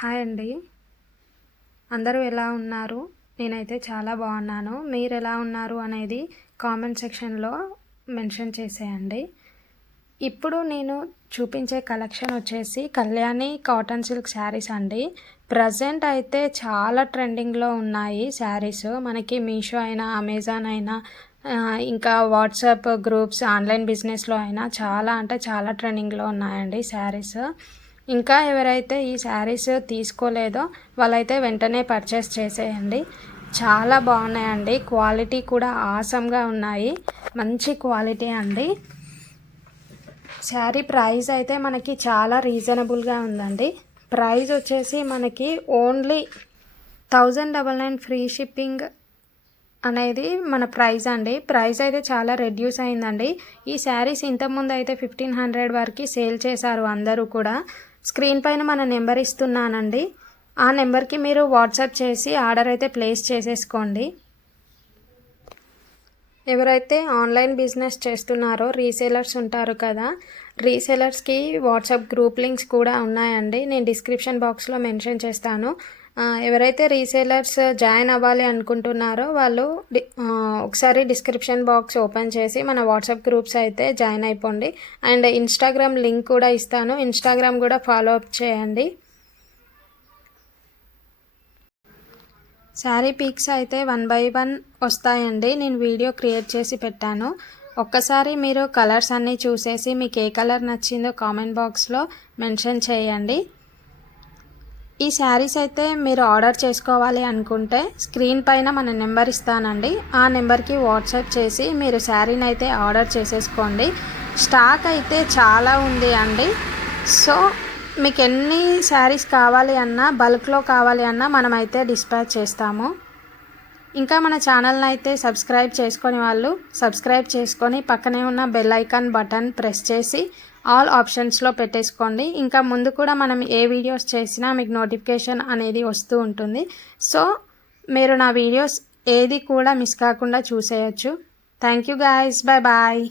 Hi అండి. అందరూ ఎలా ఉన్నారు? నేనైతే చాలా బాగున్నాను. మీరు ఎలా ఉన్నారు అనేది కామెంట్ సెక్షన్లో మెన్షన్ చేసేయండి. ఇప్పుడు నేను చూపించే కలెక్షన్ వచ్చేసి కళ్యాణి కాటన్ సిల్క్ శారీస్ అండి. ప్రజెంట్ అయితే చాలా ట్రెండింగ్లో ఉన్నాయి శారీస్. మనకి మీషో అయినా అమెజాన్ అయినా ఇంకా వాట్సాప్ గ్రూప్స్ ఆన్లైన్ బిజినెస్లో అయినా చాలా అంటే చాలా ట్రెండింగ్లో ఉన్నాయండి శారీస్. ఇంకా ఎవరైతే ఈ శారీస్ తీసుకోలేదో వాళ్ళైతే వెంటనే పర్చేస్ చేసేయండి. చాలా బాగున్నాయండి. క్వాలిటీ కూడా ఆసమ్గా ఉన్నాయి. మంచి క్వాలిటీ అండి. శారీ ప్రైస్ అయితే మనకి చాలా రీజనబుల్గా ఉందండి. ప్రైస్ వచ్చేసి మనకి ఓన్లీ 1099 ఫ్రీ షిప్పింగ్ అనేది మన ప్రైస్ అండి. ప్రైస్ అయితే చాలా రెడ్యూస్ అయిందండి. ఈ శారీస్ ఇంతకుముందు అయితే 1500 వరకు సేల్ చేశారు అందరూ కూడా. స్క్రీన్ పైన మన నెంబర్ ఇస్తున్నానండి. ఆ నెంబర్కి మీరు వాట్సాప్ చేసి ఆర్డర్ అయితే ప్లేస్ చేసేసుకోండి. ఎవరైతే ఆన్లైన్ బిజినెస్ చేస్తున్నారో రీసేలర్స్ ఉంటారు కదా, రీసేలర్స్కి వాట్సాప్ గ్రూప్ లింక్స్ కూడా ఉన్నాయండి. నేను డిస్క్రిప్షన్ బాక్స్లో మెన్షన్ చేస్తాను. ఎవరైతే రీసేలర్స్ జాయిన్ అవ్వాలి అనుకుంటున్నారో వాళ్ళు ఒకసారి డిస్క్రిప్షన్ బాక్స్ ఓపెన్ చేసి మన వాట్సాప్ గ్రూప్స్ అయితే జాయిన్ అయిపోండి. అండ్ ఇన్స్టాగ్రామ్ లింక్ కూడా ఇస్తాను. ఇన్స్టాగ్రామ్ కూడా ఫాలో అప్ చేయండి. శారీ పిక్స్ అయితే 1 by 1 వస్తాయండి. నేను వీడియో క్రియేట్ చేసి పెట్టాను. ఒక్కసారి మీరు కలర్స్ అన్నీ చూసేసి మీకు ఏ కలర్ నచ్చిందో కామెంట్ బాక్స్లో మెన్షన్ చేయండి. ఈ శారీస్ అయితే మీరు ఆర్డర్ చేసుకోవాలి అనుకుంటే స్క్రీన్ పైన మన నెంబర్ ఇస్తానండి. ఆ నెంబర్కి వాట్సాప్ చేసి మీరు శారీని అయితే ఆర్డర్ చేసేసుకోండి. స్టాక్ అయితే చాలా ఉంది అండి. సో మీకు ఎన్ని శారీస్ కావాలి అన్నా బల్క్లో కావాలి అన్నా మనమైతే డిస్పాచ్ చేస్తాము. ఇంకా మన ఛానల్ని అయితే సబ్స్క్రైబ్ చేసుకొని వాళ్ళు సబ్స్క్రైబ్ చేసుకొని పక్కనే ఉన్న బెల్ ఐకాన్ బటన్ ప్రెస్ చేసి ఆల్ ఆప్షన్స్లో పెట్టేసుకోండి. ఇంకా ముందు కూడా మనం ఏ వీడియోస్ చేసినా మీకు నోటిఫికేషన్ అనేది వస్తూ ఉంటుంది. సో మీరు నా వీడియోస్ ఏది కూడా మిస్ కాకుండా చూసేయచ్చు. Thank you guys. Bye bye.